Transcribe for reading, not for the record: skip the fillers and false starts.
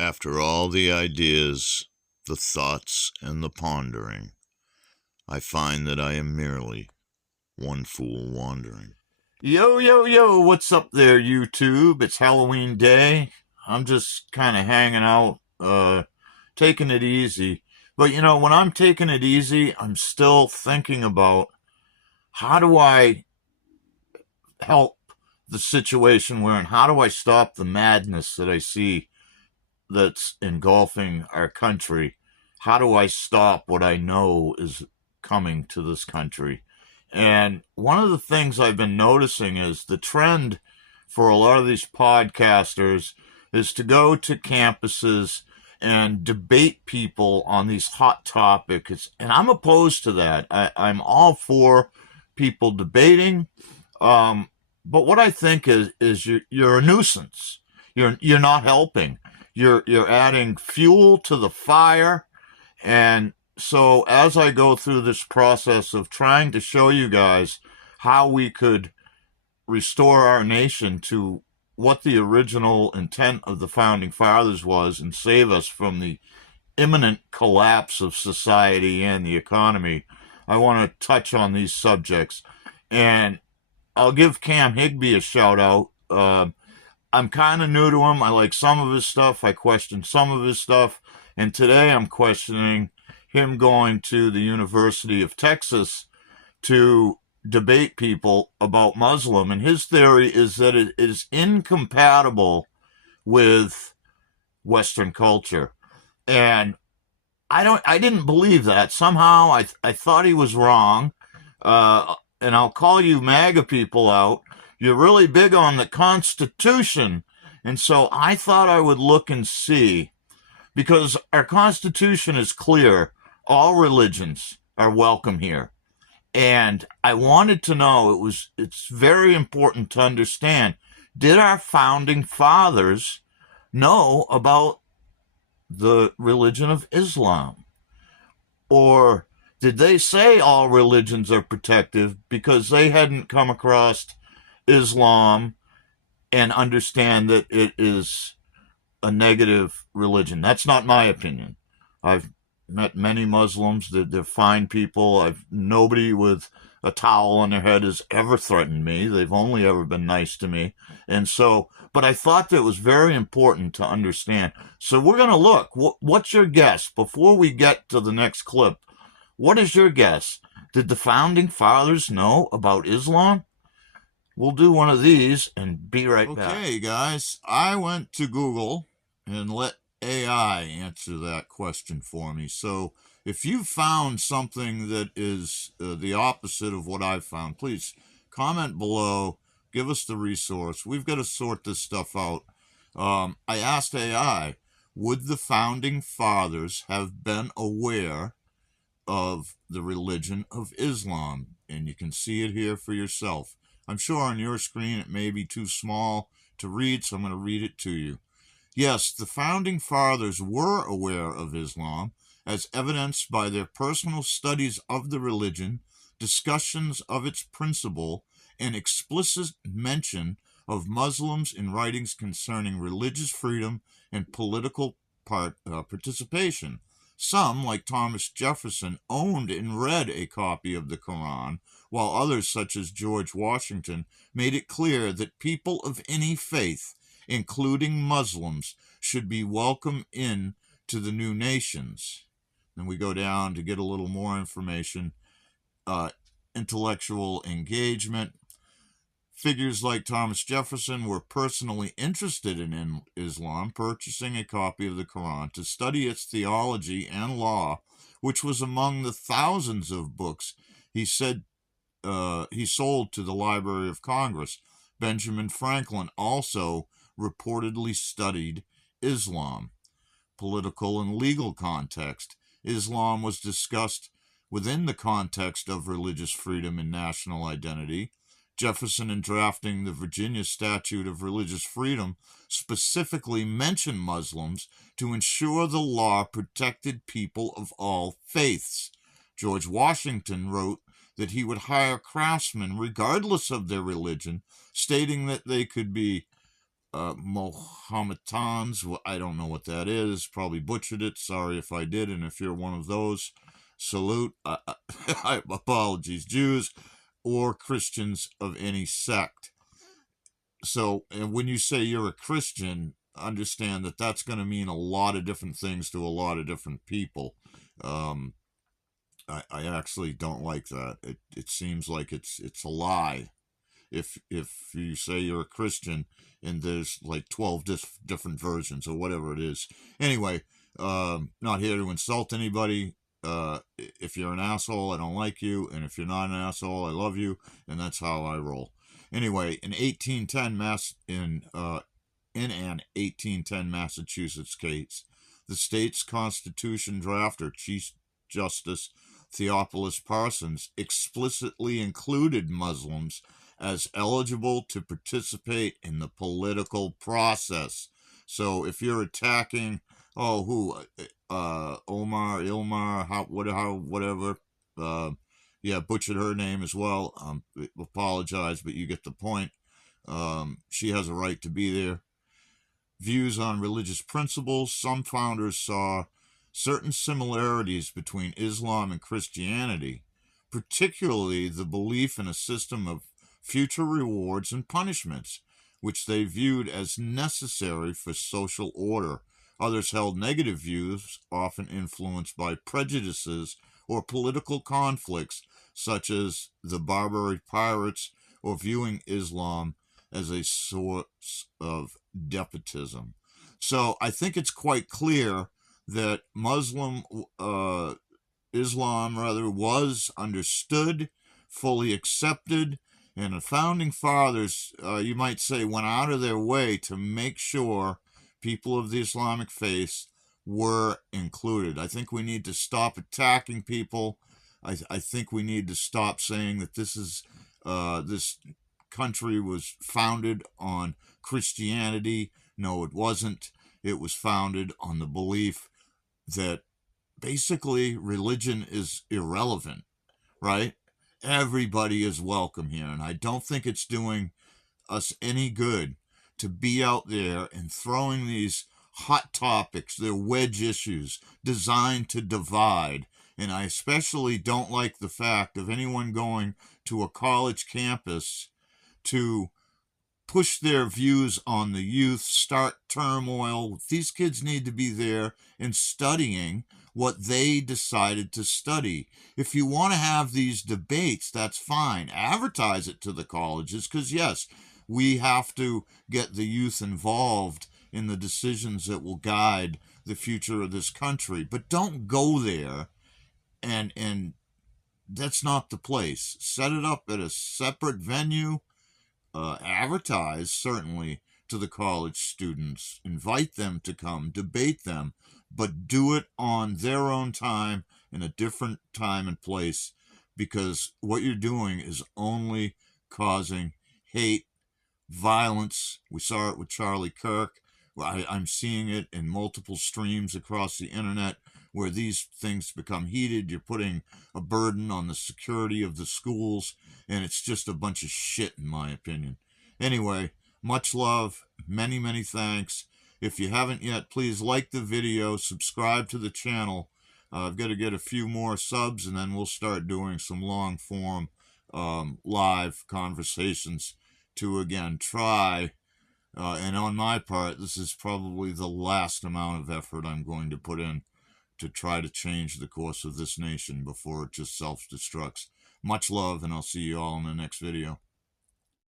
After all the ideas, the thoughts, and the pondering, I find that I am merely one fool wandering. Yo, yo, yo, what's up there, YouTube? It's Halloween day. I'm just kind of hanging out, taking it easy. But when I'm taking it easy, I'm still thinking about how do I help the situation we're in? How do I stop the madness that I see that's engulfing our country? How do I stop what I know is coming to this country? And one of the things I've been noticing is the trend for a lot of these podcasters is to go to campuses and debate people on these hot topics. And I'm opposed to that. I'm all for people debating. But what I think is you're a nuisance. You're not helping. You're adding fuel to the fire. And so as I go through this process of trying to show you guys how we could restore our nation to what the original intent of the founding fathers was and save us from the imminent collapse of society and the economy, I want to touch on these subjects. And I'll give Cam Higby a shout out. I'm kind of new to him. I like some of his stuff. I question some of his stuff. And today I'm questioning him going to the University of Texas to debate people about Muslim. And his theory is that it is incompatible with Western culture. And I didn't believe that. Somehow I thought he was wrong. And I'll call you MAGA people out. You're really big on the Constitution. And so I thought I would look and see, because our Constitution is clear. All religions are welcome here. And I wanted to know, it's very important to understand, did our founding fathers know about the religion of Islam? Or did they say all religions are protective because they hadn't come across Islam and understand that it is a negative religion? That's not my opinion. I've met many Muslims. They're fine people. Nobody with a towel on their head has ever threatened me. They've only ever been nice to me. And so, but I thought that it was very important to understand. So we're going to look. What's your guess? Before we get to the next clip, what is your guess? Did the founding fathers know about Islam? We'll do one of these and be right back. Okay, guys, I went to Google and let AI answer that question for me. So if you found something that is the opposite of what I've found, please comment below, give us the resource. We've got to sort this stuff out. I asked AI, would the founding fathers have been aware of the religion of Islam? And you can see it here for yourself. I'm sure on your screen it may be too small to read, so I'm going to read it to you. Yes, the founding fathers were aware of Islam, as evidenced by their personal studies of the religion, discussions of its principle, and explicit mention of Muslims in writings concerning religious freedom and political participation. Some, like Thomas Jefferson, owned and read a copy of the Quran, while others, such as George Washington, made it clear that people of any faith, including Muslims, should be welcome in to the new nations. Then we go down to get a little more information. Intellectual engagement. Figures like Thomas Jefferson were personally interested in Islam, purchasing a copy of the Quran to study its theology and law, which was among the thousands of books he said he sold to the Library of Congress. Benjamin Franklin also reportedly studied Islam. Political and legal context. Islam was discussed within the context of religious freedom and national identity. Jefferson, in drafting the Virginia Statute of Religious Freedom, specifically mentioned Muslims to ensure the law protected people of all faiths. George Washington wrote that he would hire craftsmen regardless of their religion, stating that they could be Mohammedans. I don't know what that is. Probably butchered it. Sorry if I did. And if you're one of those, salute. Apologies. Jews or Christians of any sect. So, and when you say you're a Christian, understand that that's going to mean a lot of different things to a lot of different people. Um, I actually don't like that. It seems like it's a lie. If you say you're a Christian and there's like 12 different versions or whatever it is. Anyway, not here to insult anybody. If you're an asshole, I don't like you, and if you're not an asshole, I love you, and that's how I roll. Anyway, in 1810 in an 1810 Massachusetts case, the state's constitution drafter, Chief Justice Theophilus Parsons, explicitly included Muslims as eligible to participate in the political process. So if you're attacking, Omar, Ilmar, whatever, yeah, butchered her name as well. Apologize, but you get the point. She has a right to be there. Views on religious principles. Some founders saw certain similarities between Islam and Christianity, particularly the belief in a system of future rewards and punishments, which they viewed as necessary for social order. Others held negative views, often influenced by prejudices or political conflicts, such as the Barbary Pirates or viewing Islam as a source of despotism. So I think it's quite clear that Islam was understood, fully accepted, and the founding fathers, you might say, went out of their way to make sure people of the Islamic faith were included. I think we need to stop attacking people. I think we need to stop saying that this country was founded on Christianity. No, it wasn't. It was founded on the belief that basically religion is irrelevant, right? Everybody is welcome here, and I don't think it's doing us any good to be out there and throwing these hot topics, they're wedge issues designed to divide. And I especially don't like the fact of anyone going to a college campus to push their views on the youth, start turmoil. These kids need to be there and studying what they decided to study. If you want to have these debates, that's fine. Advertise it to the colleges because, yes, we have to get the youth involved in the decisions that will guide the future of this country. But don't go there and that's not the place. Set it up at a separate venue. Advertise certainly to the college students, invite them to come, debate them, but do it on their own time in a different time and place, because what you're doing is only causing hate, violence. We saw it with Charlie Kirk. I'm seeing it in multiple streams across the internet where these things become heated. You're putting a burden on the security of the schools, and it's just a bunch of shit, in my opinion. Anyway, much love, many, many thanks. If you haven't yet, please like the video, subscribe to the channel. I've got to get a few more subs, and then we'll start doing some long-form live conversations to, again, try. And on my part, this is probably the last amount of effort I'm going to put in to try to change the course of this nation before it just self-destructs. Much love, and I'll see you all in the next video.